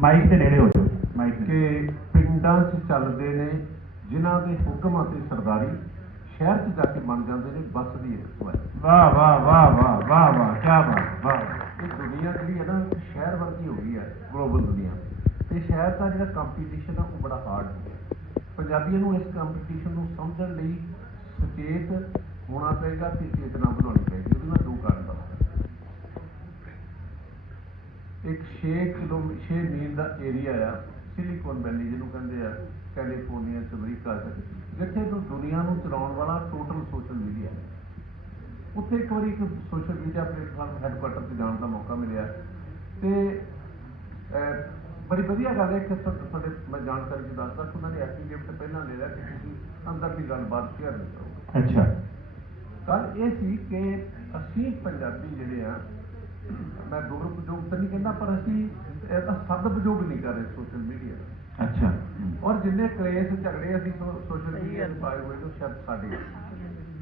Mic ਦੇ ਨੇੜੇ ਹੋ ਜਾਓ ਮਾਈਕ ਦੇ ਕਿ ਪਿੰਡਾਂ 'ਚ ਚੱਲਦੇ ਨੇ ਜਿਨ੍ਹਾਂ ਦੇ ਹੁਕਮ ਅਤੇ ਸਰਦਾਰੀ ਸ਼ਹਿਰ 'ਚ ਜਾ ਕੇ ਬਣ ਜਾਂਦੇ ਨੇ ਬਸ ਦੀ ਇੱਕ ਸਵਾਈ ਵਾਹ ਵਾਹ ਵਾਹ ਵਾਹ ਵਾਹ ਵਾਹ ਕੀ ਬਾਤ ਵਾਹ। ਇਹ ਦੁਨੀਆ ਜਿਹੜੀ ਹੈ ਨਾ ਸ਼ਹਿਰ ਵਰਗੀ ਹੋ ਗਈ ਹੈ ਗਲੋਬਲ ਦੁਨੀਆ। ਤੇ ਸ਼ਹਿਰ ਦਾ ਜਿਹੜਾ ਕੰਪੀਟੀਸ਼ਨ ਆ ਉਹ ਬੜਾ ਹਾਰਡ ਹੈ ਪੰਜਾਬੀਆਂ ਨੂੰ ਇਸ ਕੰਪੀਟੀਸ਼ਨ ਨੂੰ ਸਮਝਣ ਲਈ ਸੁਚੇਤ ਹੋਣਾ ਪਏਗਾ ਤੇ ਚੇਤਨਾ ਬਣਾਉਣੀ ਪਏਗੀ। ਉਹਦੇ ਨਾਲ ਦੋ ਕਾਰਨ ਦੱਸਦਾ ਇੱਕ 6 ਕਿਲੋਮੀਟਰ 6 ਮੀਲ ਦਾ ਏਰੀਆ ਆ ਸਿਲੀਕਨ ਵੈਲੀ ਜਿਹਨੂੰ ਕਹਿੰਦੇ ਆ ਕੈਲੀਫੋਰਨੀਆ ਚ ਅਮਰੀਕਾ ਚ ਜਿੱਥੇ ਤੋਂ ਦੁਨੀਆ ਨੂੰ ਚਲਾਉਣ ਵਾਲਾ ਟੋਟਲ ਸੋਸ਼ਲ ਮੀਡੀਆ ਹੈ। ਉੱਥੇ ਇੱਕ ਵਾਰੀ ਇੱਕ ਸੋਸ਼ਲ ਮੀਡੀਆ ਪਲੇਟਫਾਰਮ ਹੈਡਕੁਆਟਰ ਤੇ ਜਾਣ ਦਾ ਮੌਕਾ ਮਿਲਿਆ। ਤੇ ਬੜੀ ਵਧੀਆ ਗੱਲ ਹੈ ਕਿ ਤੁਹਾ- ਤੁਹਾਡੇ ਮੈਂ ਜਾਣਕਾਰੀ ਚ ਦੱਸਦਾ ਕਿ ਉਹਨਾਂ ਨੇ ਐਫੀਡੇਵਿਟ ਪਹਿਲਾਂ ਲੈ ਲਿਆ ਕਿ ਤੁਸੀਂ ਅੰਦਰ ਦੀ ਗੱਲਬਾਤ ਸ਼ੇਅਰ ਕਰੋ ਅੱਛਾ। ਗੱਲ ਇਹ ਸੀ ਕਿ ਅਸੀਂ ਪੰਜਾਬੀ ਜਿਹੜੇ ਆ ਮੈਂ ਦੁਰਉਪਯੋਗ ਤਾਂ ਨਹੀਂ ਕਹਿੰਦਾ ਪਰ ਅਸੀਂ ਇਹਦਾ ਸਦਉਪਯੋਗ ਨਹੀਂ ਕਰ ਰਹੇ ਸੋਸ਼ਲ ਮੀਡੀਆ ਦਾ। ਅੱਛਾ। ਔਰ ਜਿੰਨੇ ਕਲੇਸ਼ ਝਗੜੇ ਅਸੀਂ ਸੋਸ਼ਲ ਮੀਡੀਆ ਤੇ ਪਾਏ ਹੋਏ ਨੇ ਸ਼ਾਇਦ ਸਾਡੇ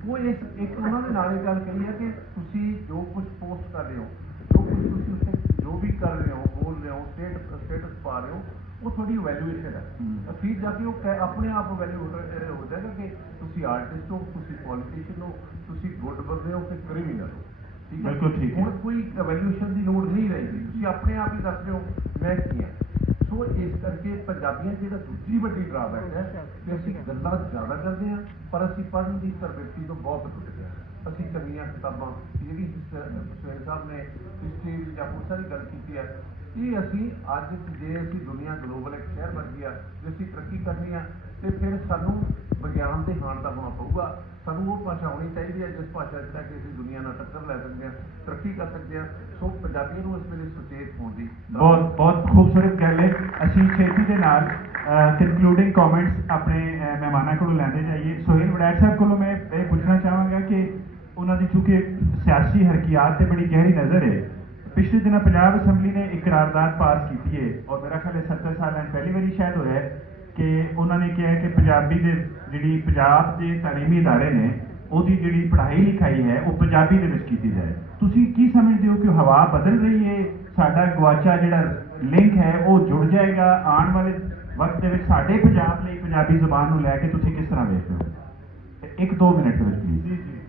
ਉਹ ਇਸ ਇੱਕ ਉਹਨਾਂ ਦੇ ਨਾਲ ਇਹ ਗੱਲ ਕਹੀ ਹੈ ਕਿ ਤੁਸੀਂ ਜੋ ਕੁਝ ਪੋਸਟ ਕਰ ਰਹੇ ਹੋ ਜੋ ਕੁਝ ਤੁਸੀਂ ਉੱਥੇ ਜੋ ਵੀ ਕਰ ਰਹੇ ਹੋ ਬੋਲ ਰਹੇ ਹੋ ਸਟੇਟ ਸਟੇਟਸ ਪਾ ਰਹੇ ਹੋ ਉਹ ਤੁਹਾਡੀ ਵੈਲਿਊਏਸ਼ਨ ਹੈ। ਅਖੀਰ ਜਾ ਕੇ ਉਹ ਆਪਣੇ ਆਪ ਵੈਲਿਊ ਹੋ ਜਾਏਗਾ ਕਿ ਤੁਸੀਂ ਆਰਟਿਸਟ ਹੋ ਤੁਸੀਂ ਪੋਲੀਟੀਸ਼ੀਅਨ ਹੋ ਤੁਸੀਂ ਗੁੱਡ ਬੰਦੇ ਹੋ ਕਿ ਕ੍ਰਿਮੀਨਲ ਹੈ। ਬਿਲਕੁਲ ਠੀਕ ਹੈ। ਹੁਣ ਕੋਈ ਵੈਲਿਊਏਸ਼ਨ ਦੀ ਲੋੜ ਨਹੀਂ ਰਹੇਗੀ ਤੁਸੀਂ ਆਪਣੇ ਆਪ ਹੀ ਦੱਸ ਰਹੇ ਹੋ ਮੈਂ ਕੀ ਹਾਂ? ਸੋ ਇਸ ਕਰਕੇ ਪੰਜਾਬੀਆਂ ਜਿਹੜਾ ਦੂਜੀ ਵੱਡੀ ਡਰਾਬੈਕ ਹੈ ਕਿ ਅਸੀਂ ਗੱਲਾਂ ਜ਼ਿਆਦਾ ਕਰਦੇ ਹਾਂ ਪਰ ਅਸੀਂ ਪੜ੍ਹਨ ਦੀ ਪ੍ਰਵਿਰਤੀ ਤੋਂ ਬਹੁਤ ਟੁੱਟਦੇ ਹਾਂ। ਅਸੀਂ ਚੰਗੀਆਂ ਕਿਤਾਬਾਂ ਜਿਹੜੀ ਸੁਹੇਲ ਸਾਹਿਬ ਨੇ ਹਿਸਟਰੀ ਜਾਂ ਬਹੁਤ ਸਾਰੀ ਗੱਲ ਕੀਤੀ ਹੈ ਇਹ ਅਸੀਂ ਅੱਜ ਜੇ ਅਸੀਂ ਦੁਨੀਆ ਗਲੋਬਲ ਇੱਕ ਸ਼ਹਿਰ ਬਣ ਗਈ ਆ ਜੇ ਅਸੀਂ ਤਰੱਕੀ ਕਰਨੀ ਆ ਤੇ ਫਿਰ ਸਾਨੂੰ ਵਿਗਿਆਨ ਦੇ ਹਾਣ ਦਾ ਹੋਣਾ ਪਊਗਾ। ਸਾਨੂੰ ਉਹ ਭਾਸ਼ਾ ਹੋਣੀ ਚਾਹੀਦੀ ਹੈ ਜਿਸ ਭਾਸ਼ਾ 'ਚ ਕਿ ਅਸੀਂ ਦੁਨੀਆ ਨਾਲ ਟੱਕਰ ਲੈ ਸਕਦੇ ਹਾਂ ਤਰੱਕੀ ਕਰ ਸਕਦੇ ਹਾਂ। ਸੋ ਪੰਜਾਬੀਆਂ ਨੂੰ ਇਸ ਵੇਲੇ ਸੁਚੇਤ ਹੋਣ ਦੀ ਬਹੁਤ ਬਹੁਤ ਖੂਬਸੂਰਤ ਗੱਲ ਹੈ। ਅਸੀਂ ਛੇਤੀ ਦੇ ਨਾਲ ਕਨਕਲੂਡਿੰਗ ਕਮੈਂਟਸ ਆਪਣੇ ਮਹਿਮਾਨਾਂ ਕੋਲੋਂ ਲੈਂਦੇ ਜਾਈਏ। ਸੋਹੇਲ ਵੜੈਚ ਸਾਹਿਬ ਕੋਲੋਂ ਮੈਂ ਇਹ ਪੁੱਛਣਾ ਚਾਹਾਂਗਾ ਕਿ ਉਹਨਾਂ ਦੀ ਚੂੰਕਿ ਸਿਆਸੀ ਹਰਕੀਆਤ ਤੇ ਬੜੀ ਗਹਿਰੀ ਨਜ਼ਰ ਹੈ। ਪਿਛਲੇ ਦਿਨਾਂ ਪੰਜਾਬ ਅਸੈਂਬਲੀ ਨੇ ਇੱਕ ਕਰਾਰਦਾਦ ਪਾਸ ਕੀਤੀ ਹੈ। ਔਰ ਮੇਰਾ ਖਿਆਲ ਹੈ 70 ਸਾਲਾਂ ਪਹਿਲੀ ਵਾਰੀ ਸ਼ਾਇਦ ਹੋਇਆ ਹੈ। ਕਿ ਉਹਨਾਂ ਨੇ ਕਿਹਾ ਹੈ ਕਿ ਪੰਜਾਬੀ ਦੇ ਜਿਹੜੀ ਪੰਜਾਬ ਦੇ ਤਾਲੀਮੀ ادارے ਨੇ ਉਹਦੀ ਜਿਹੜੀ ਪੜ੍ਹਾਈ ਲਿਖਾਈ ਹੈ ਉਹ ਪੰਜਾਬੀ ਦੇ ਵਿੱਚ ਕੀਤੀ ਜਾਏ ਤੁਸੀਂ ਕੀ ਸਮਝਦੇ ਹੋ ਕਿ ਹਵਾ ਬਦਲ ਰਹੀ ਹੈ ਸਾਡਾ ਗਵਾਚਾ ਜਿਹੜਾ ਲਿੰਕ ਹੈ ਉਹ ਜੁੜ ਜਾਏਗਾ ਆਉਣ ਵਾਲੇ ਵਕਤ ਦੇ ਵਿੱਚ ਸਾਡੇ ਪੰਜਾਬ ਲਈ ਪੰਜਾਬੀ ਜ਼ੁਬਾਨ ਨੂੰ ਲੈ ਕੇ ਤੁਸੀਂ ਕਿਸ ਤਰ੍ਹਾਂ ਵੇਖਦੇ ਹੋ ਇੱਕ ਦੋ ਮਿੰਟ ਦੇ ਵਿੱਚ ਪਲੀਜ਼ ਜੀ ਜੀ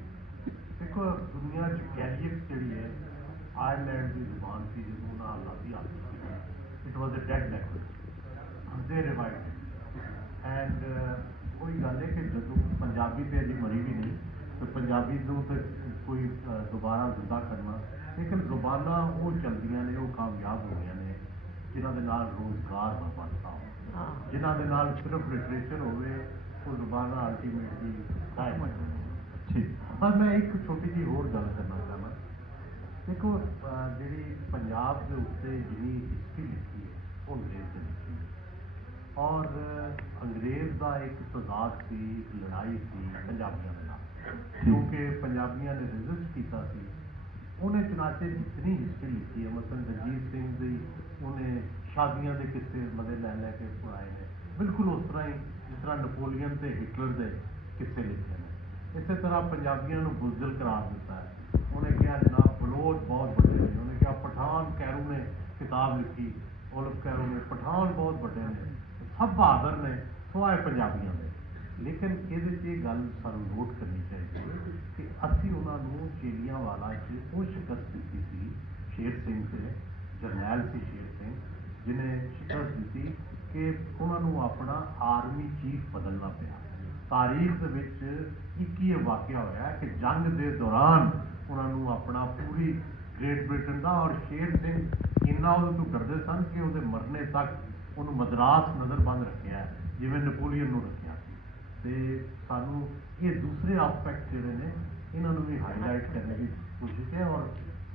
ਦੇਖੋ ਦੁਨੀਆ 'ਚ ਗੈਲੀਅਟ ਜਿਹੜੀ ਹੈ ਆਇਰਲੈਂਡ ਦੀ ਜ਼ੁਬਾਨ ਸੀ ਜਿਹਨੂੰ ਉਹਨਾਂ ਆਜ਼ਾਦੀ ਹਾਸਲ ਕੀਤੀ it was a dead language ਦੇ ਰਿਵਾਈਵਡ and ਕੋਈ ਗੱਲ ਹੈ ਕਿ ਜਦੋਂ ਪੰਜਾਬੀ ਤੇ ਅਜੇ ਮਰੀ ਵੀ ਨਹੀਂ ਤੇ ਪੰਜਾਬੀ ਨੂੰ ਤੇ ਕੋਈ ਦੁਬਾਰਾ ਜ਼ਿੰਦਾ ਕਰਨਾ ਲੇਕਿਨ ਜ਼ੁਬਾਨਾਂ ਉਹ ਚਲਦੀਆਂ ਨੇ ਉਹ ਕਾਮਯਾਬ ਹੋ ਗਈਆਂ ਨੇ ਜਿਨ੍ਹਾਂ ਦੇ ਨਾਲ ਰੋਜ਼ਗਾਰ ਦਾ ਬਣਦਾ ਹੋ। ਜਿਨ੍ਹਾਂ ਦੇ ਨਾਲ ਸਿਰਫ ਲਿਟਰੇਚਰ ਹੋਵੇ ਉਹ ਜ਼ੁਬਾਨਾਂ ਅਲਟੀਮੇਟਲੀ ਕਾਇਮ ਠੀਕ। ਪਰ ਮੈਂ ਇੱਕ ਛੋਟੀ ਜਿਹੀ ਹੋਰ ਗੱਲ ਕਰਨਾ ਚਾਹੁੰਦਾ ਦੇਖੋ ਜਿਹੜੀ ਪੰਜਾਬ ਦੇ ਉੱਤੇ ਜਿਹੜੀ ਹਿਸਟਰੀ ਲਿਖੀ ਹੈ ਉਹ ਅੰਗਰੇਜ਼ ਨੇ ਲਿਖੀ ਹੈ। ਔਰ ਅੰਗਰੇਜ਼ ਦਾ ਇੱਕ ਤਜ਼ਾਦ ਸੀ, ਇੱਕ ਲੜਾਈ ਸੀ ਪੰਜਾਬੀਆਂ ਦੇ ਨਾਲ। ਕਿਉਂਕਿ ਪੰਜਾਬੀਆਂ ਨੇ ਰੈਜ਼ਿਸਟ ਕੀਤਾ ਸੀ, ਉਹਨੇ ਚਨਾਚੇ ਦੀ ਇਤਨੀ ਹਿਸਟਰੀ ਲਿਖੀ ਹੈ ਮਤਲਬ ਰਣਜੀਤ ਸਿੰਘ ਦੀ ਉਹਨੇ ਸ਼ਾਦੀਆਂ ਦੇ ਕਿੱਸੇ ਮਦੇ ਲੈ ਲੈ ਕੇ ਪੜਾਏ ਨੇ। ਬਿਲਕੁਲ ਉਸ ਤਰ੍ਹਾਂ ਹੀ, ਜਿਸ ਤਰ੍ਹਾਂ ਨਪੋਲੀਅਨ ਤੇ ਹਿਟਲਰ ਦੇ ਕਿੱਸੇ ਲਿਖੇ ਨੇ। ਇਸੇ ਤਰ੍ਹਾਂ ਪੰਜਾਬੀਆਂ ਨੂੰ ਬੁਜ਼ਦਿਲ ਕਰਾਰ ਦਿੱਤਾ ਹੈ। ਉਹਨੇ ਕਿਹਾ, ਜਨਾਬ ਬਲੋਚ ਬਹੁਤ ਵੱਡੇ ਨੇ। ਉਹਨੇ ਕਿਹਾ, ਪਠਾਨ ਕੈਰੂ ਨੇ ਕਿਤਾਬ ਲਿਖੀ ਉਲਫ ਕੈਰੂ ਨੇ, ਪਠਾਨ ਬਹੁਤ ਵੱਡੇ ਨੇ, ਸਭ ਬਹਾਦਰ ਨੇ, ਸਵਾਏ ਪੰਜਾਬੀਆਂ ਦੇ। ਲੇਕਿਨ ਇਹਦੇ 'ਚ ਇਹ ਗੱਲ ਸਾਨੂੰ ਨੋਟ ਕਰਨੀ ਚਾਹੀਦੀ ਹੈ ਕਿ ਅਸੀਂ ਉਹਨਾਂ ਨੂੰ ਚੇਲੀਆਂ ਵਾਲਾ 'ਚ ਉਹ ਸ਼ਿਕਸਤ ਦਿੱਤੀ ਸੀ, ਸ਼ੇਰ ਸਿੰਘ ਤੇ, ਜਰਨੈਲ ਸੀ ਸ਼ੇਰ ਸਿੰਘ ਜਿਨੇ ਸ਼ਿਕਸਤ ਦਿੱਤੀ ਕਿ ਉਹਨਾਂ ਨੂੰ ਆਪਣਾ ਆਰਮੀ ਚੀਫ ਬਦਲਣਾ ਪਿਆ। ਤਾਰੀਖ ਦੇ ਵਿੱਚ ਇੱਕ ਹੀ ਇਹ ਵਾਕਿਆ ਹੋਇਆ ਕਿ ਜੰਗ ਦੇ ਦੌਰਾਨ ਉਹਨਾਂ ਨੂੰ ਆਪਣਾ ਪੂਰੀ ਗ੍ਰੇਟ ਬ੍ਰਿਟਨ ਦਾ ਔਰ ਸ਼ੇਰ ਸਿੰਘ ਇੰਨਾ ਉਹਦੇ ਤੋਂ ਡਰਦੇ ਸਨ ਕਿ ਉਹਦੇ ਮਰਨੇ ਤੱਕ ਉਹਨੂੰ ਮਦਰਾਸ ਨਜ਼ਰਬੰਦ ਰੱਖਿਆ ਜਿਵੇਂ ਨਪੋਲੀਅਨ ਨੂੰ ਰੱਖਿਆ ਸੀ। ਤੇ ਸਾਨੂੰ ਇਹ ਦੂਸਰੇ ਆਸਪੈਕਟ ਜਿਹੜੇ ਨੇ ਇਹਨਾਂ ਨੂੰ ਵੀ ਹਾਈਲਾਈਟ ਕਰਨ ਦੀ ਕੋਸ਼ਿਸ਼ ਹੈ ਔਰ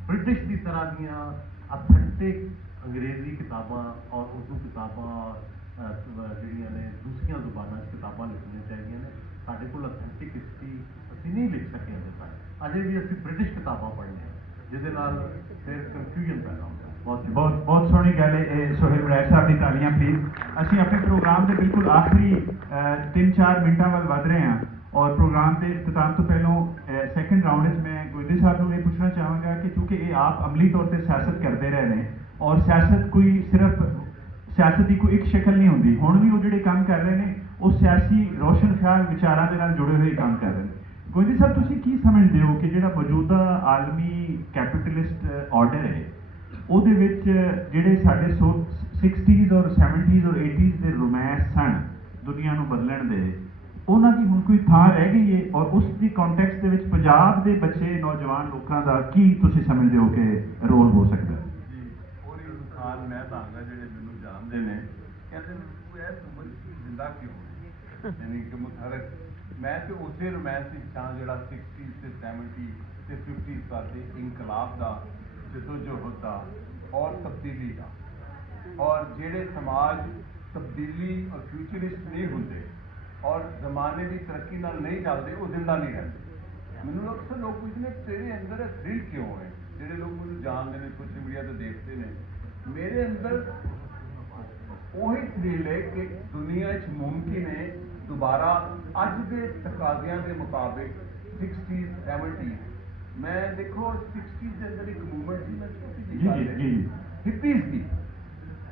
ਬ੍ਰਿਟਿਸ਼ ਦੀ ਤਰ੍ਹਾਂ ਦੀਆਂ ਅਥੈਂਟਿਕ ਅੰਗਰੇਜ਼ੀ ਕਿਤਾਬਾਂ ਔਰ ਉਰਦੂ ਕਿਤਾਬਾਂ ਅਹ, ਜਿਹੜੀਆਂ ਨੇ ਦੂਸਰੀਆਂ ਜ਼ੁਬਾਨਾਂ 'ਚ ਕਿਤਾਬਾਂ ਲਿਖਣੀਆਂ ਚਾਹੀਦੀਆਂ ਨੇ। ਸਾਡੇ ਕੋਲ ਅਥੈਂਟਿਕ ਹਿਸਟਰੀ ਅਸੀਂ ਨਹੀਂ ਲਿਖ ਸਕੇ ਅਜੇ ਤੱਕ। ਅਜੇ ਵੀ ਅਸੀਂ ਬ੍ਰਿਟਿਸ਼ ਕਿਤਾਬਾਂ ਪੜ੍ਹਨੀਆਂ ਜਿਹਦੇ ਨਾਲ ਫਿਰ ਕਨਫਿਊਜ਼ਨ ਪੈਦਾ ਹੁੰਦਾ ਬਹੁਤ ਬਹੁਤ ਬਹੁਤ ਸੋਹਣੀ ਗੱਲ ਹੈ ਇਹ ਸੋਹੇਲ ਵੜੈਚ ਸਾਹਿਬ ਦੀ ਤਾਲੀਆਂ ਪਲੀਜ਼ ਅਸੀਂ ਆਪਣੇ ਪ੍ਰੋਗਰਾਮ ਦੇ ਬਿਲਕੁਲ ਆਖਰੀ 3-4 ਮਿੰਟਾਂ ਵੱਲ ਵਧ ਰਹੇ ਹਾਂ ਔਰ ਪ੍ਰੋਗਰਾਮ ਦੇ ਇਖਤਤਾਮ ਤੋਂ ਪਹਿਲਾਂ ਸੈਕੰਡ ਰਾਉਂਡ ਵਿੱਚ ਮੈਂ ਗੋਇੰਦੇ ਸਾਹਿਬ ਨੂੰ ਇਹ ਪੁੱਛਣਾ ਚਾਹਾਂਗਾ ਕਿ ਕਿਉਂਕਿ ਇਹ ਆਪ ਅਮਲੀ ਤੌਰ ਤੇ ਸਿਆਸਤ ਕਰਦੇ ਰਹੇ ਨੇ ਔਰ ਸਿਆਸਤ ਕੋਈ ਸਿਰਫ, ਸਿਆਸਤ ਦੀ ਕੋਈ ਇੱਕ ਸ਼ਕਲ ਨਹੀਂ ਹੁੰਦੀ। ਹੁਣ ਵੀ ਉਹ ਜਿਹੜੇ ਕੰਮ ਕਰ ਰਹੇ ਨੇ, ਉਹ ਸਿਆਸੀ ਰੋਸ਼ਨ ਖਿਆਲ ਵਿਚਾਰਾਂ ਦੇ ਨਾਲ ਜੁੜੇ ਹੋਏ ਕੰਮ ਕਰ ਰਹੇ ਨੇ। ਗੋਇੰਦੀ ਸਾਹਿਬ, ਤੁਸੀਂ ਕੀ ਸਮਝਦੇ ਹੋ ਕਿ ਜਿਹੜਾ ਮੌਜੂਦਾ ਆਲਮੀ ਕੈਪੀਟਲਿਸਟ ਆਰਡਰ ਹੈ, ਉਹਦੇ ਵਿੱਚ ਜਿਹੜੇ ਸਾਡੇ ਸੋ 60s ਔਰ 70s ਔਰ 80s ਦੇ ਰੋਮਾਂਸ ਸਨ, ਦੁਨੀਆ ਨੂੰ ਬਦਲਣ ਦੇ, ਉਹਨਾਂ ਦੀ ਹੁਣ ਕੋਈ ਥਾਂ ਰਹਿ ਗਈ ਹੈ ਔਰ ਉਸ ਦੀ ਕੰਟੈਕਸਟ ਦੇ ਵਿੱਚ ਪੰਜਾਬ ਦੇ ਬੱਚੇ, ਨੌਜਵਾਨ ਲੋਕਾਂ ਦਾ ਕੀ ਤੁਸੀਂ ਸਮਝਦੇ ਹੋ ਕਿ ਰੋਲ ਹੋ ਸਕਦਾ? ਹੈ ਇਨਸਾਨ ਮੈਂ ਤਾਂਗਾ ਜਿਹੜੇ ਮੈਨੂੰ ਜਾਣਦੇ ਨੇ, ਕਹਿੰਦੇ ਨੇ ਇਹ ਸਮਝ ਜ਼ਿੰਦਾ ਕਿਉਂ ਯਾਨੀ ਕਿ ਮੁਤਹਰਕ ਮੈਂ ਤੇ ਉਸੇ ਰੋਮਾਂਸ ਦੀ ਛਾਂ ਜਿਹੜਾ 60s ਤੇ 70s ਤੇ 50s ਪਾਸੇ ਇਨਕਲਾਬ ਦਾ ਜਦੋਜਹਦ ਦਾ ਔਰ ਤਬਦੀਲੀ ਦਾ ਔਰ ਜਿਹੜੇ ਸਮਾਜ ਤਬਦੀਲੀ ਔਰ ਫਿਊਚਰਿਸਟ ਨਹੀਂ ਹੁੰਦੇ ਔਰ ਜ਼ਮਾਨੇ ਦੀ ਤਰੱਕੀ ਨਾਲ ਨਹੀਂ ਚੱਲਦੇ ਉਹ ਜ਼ਿੰਦਾ ਨਹੀਂ ਰਹਿੰਦੇ ਮੈਨੂੰ ਅਕਸਰ ਲੋਕ ਪੁੱਛਦੇ ਨੇ ਤੇਰੇ ਅੰਦਰ ਇਹ ਥ੍ਰਿਲ ਕਿਉਂ ਹੈ ਜਿਹੜੇ ਲੋਕ ਮੈਨੂੰ ਜਾਣਦੇ ਨੇ ਸੋਸ਼ਲ ਮੀਡੀਆ ਤੇ ਦੇਖਦੇ ਨੇ ਮੇਰੇ ਅੰਦਰ ਉਹੀ ਥ੍ਰਿਲ ਹੈ ਕਿ ਦੁਨੀਆ 'ਚ ਮੁਮਕਿਨ ਹੈ ਦੁਬਾਰਾ ਅੱਜ ਦੇ ਤਕਾਜ਼ਿਆਂ ਦੇ ਮੁਤਾਬਿਕ 60s 70s ਮੈਂ ਦੇਖੋ 60s ਦੇ ਅੰਦਰ ਇੱਕ ਮੂਵਮੈਂਟ ਸੀ ਮੈਂ ਛੋਟੀ ਜੀ ਜੀ ਜੀ। ਹਿੱਪੀਜ਼ ਦੀ।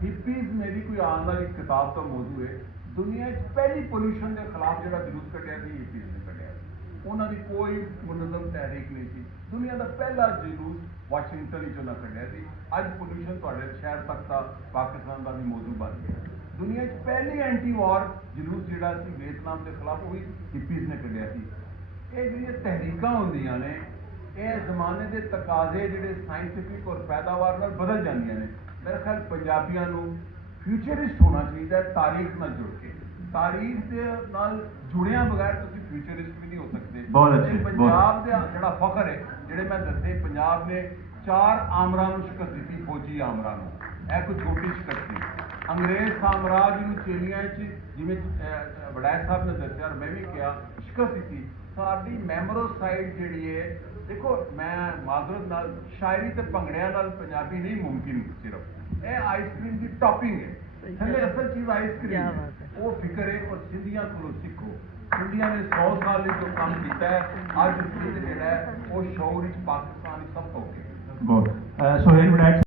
ਹਿੱਪੀਜ਼ ਮੇਰੀ ਕੋਈ ਆਉਣ ਵਾਲੀ ਕਿਤਾਬ ਦਾ ਮੌਜੂ ਹੈ। ਦੁਨੀਆ 'ਚ ਪਹਿਲੀ ਪੋਲੂਸ਼ਨ ਦੇ ਖਿਲਾਫ ਜਿਹੜਾ ਜਲੂਸ ਕੱਢਿਆ ਸੀ ਹਿੱਪੀਜ਼ ਨੇ ਕੱਢਿਆ। ਉਹਨਾਂ ਦੀ ਕੋਈ ਮੁਨਜ਼ਮ ਤਹਿਰੀਕ ਨਹੀਂ ਸੀ। ਦੁਨੀਆ ਦਾ ਪਹਿਲਾ ਜਲੂਸ ਵਾਸ਼ਿੰਗਟਨ ਵਿੱਚ ਉਹਨਾਂ ਕੱਢਿਆ ਸੀ। ਅੱਜ ਪੋਲੂਸ਼ਨ ਤੁਹਾਡੇ ਸ਼ਹਿਰ ਤੱਕ ਦਾ ਪਾਕਿਸਤਾਨ ਦਾ ਵੀ ਮੌਜੂ ਬਣ ਗਿਆ। ਦੁਨੀਆ 'ਚ ਪਹਿਲੀ ਐਂਟੀ ਵਾਰ ਜਲੂਸ ਜਿਹੜਾ ਸੀ ਵੀਅਤਨਾਮ ਦੇ ਖਿਲਾਫ ਉਹ ਵੀ ਹਿੱਪੀਜ਼ ਨੇ ਕੱਢਿਆ ਸੀ। ਇਹ ਜਿਹੜੀਆਂ ਤਹਿਰੀਕਾਂ ਹੁੰਦੀਆਂ ਨੇ ਇਹ ਜ਼ਮਾਨੇ ਦੇ ਤਕਾਜ਼ੇ ਜਿਹੜੇ ਸਾਇੰਟੀਫਿਕ ਔਰ ਪੈਦਾਵਾਰ ਨਾਲ ਬਦਲ ਜਾਂਦੀਆਂ ਨੇ। ਮੇਰੇ ਖਿਆਲ ਪੰਜਾਬੀਆਂ ਨੂੰ ਫਿਊਚਰਿਸਟ ਹੋਣਾ ਚਾਹੀਦਾ ਹੈ ਤਾਰੀਖ ਨਾਲ ਜੁੜ ਕੇ। ਤਾਰੀਖ ਦੇ ਨਾਲ ਜੁੜਿਆਂ ਬਗੈਰ ਤੁਸੀਂ ਫਿਊਚਰਿਸਟ ਵੀ ਨਹੀਂ ਹੋ ਸਕਦੇ। ਬਹੁਤ ਅੱਛੇ। ਪੰਜਾਬ ਦਾ ਜਿਹੜਾ ਫਖਰ ਹੈ ਜਿਹੜੇ ਮੈਂ ਦੱਸੇ ਪੰਜਾਬ ਨੇ ਚਾਰ ਆਮਰਾਂ ਨੂੰ ਸ਼ਿਕਸਤ ਦਿੱਤੀ ਫੌਜੀ ਆਮਰਾਂ ਨੂੰ। ਇਹ ਕੋਈ ਛੋਟੀ ਸ਼ਿਕਸਤ ਨਹੀਂ। ਅੰਗਰੇਜ਼ ਸਾਮਰਾਜ ਨੂੰ ਚੇਲੀਆਂ 'ਚ ਜਿਵੇਂ ਵਡੈਲ ਸਾਹਿਬ ਨੇ ਦੱਸਿਆ ਔਰ ਮੈਂ ਵੀ ਕਿਹਾ ਸ਼ਿਕਸਤ ਦਿੱਤੀ ਸਾਡੀ ਮੈਮਰੋ ਸਾਈਡ ਜਿਹੜੀ ਹੈ ਦੇਖੋ ਮੈਂ ਮਾਜ਼ਰਤ ਨਾਲ ਸ਼ਾਇਰੀ ਤੇ ਭੰਗੜਿਆਂ ਨਾਲ ਪੰਜਾਬੀ ਨਹੀਂ ਮੁਮਕਿਨ ਸਿਰਫ। ਇਹ ਆਈਸਕ੍ਰੀਮ ਦੀ ਟੌਪਿੰਗ ਹੈ ਥੱਲੇ ਅਸਲ ਚੀਜ਼ ਆਈਸਕ੍ਰੀਮ ਹੈ। ਉਹ ਫਿਕਰ ਹੈ ਔਰ ਸਿੰਧੀਆਂ ਕੋਲੋਂ ਸਿੱਖੋ। ਸਿੰਧੀਆਂ ਨੇ 100 ਸਾਲ ਲਈ ਜੋ ਕੰਮ ਕੀਤਾ ਹੈ ਅੱਜ ਸਿੰਧ ਜਿਹੜਾ ਉਹ ਸ਼ੌਰ ਵਿੱਚ ਪਾਕਿਸਤਾਨ ਸਭ ਤੋਂ ਅੱਗੇ। ਹੈ। ਬਹੁਤ ਸੋਹੇਲ ਵੜੈਚ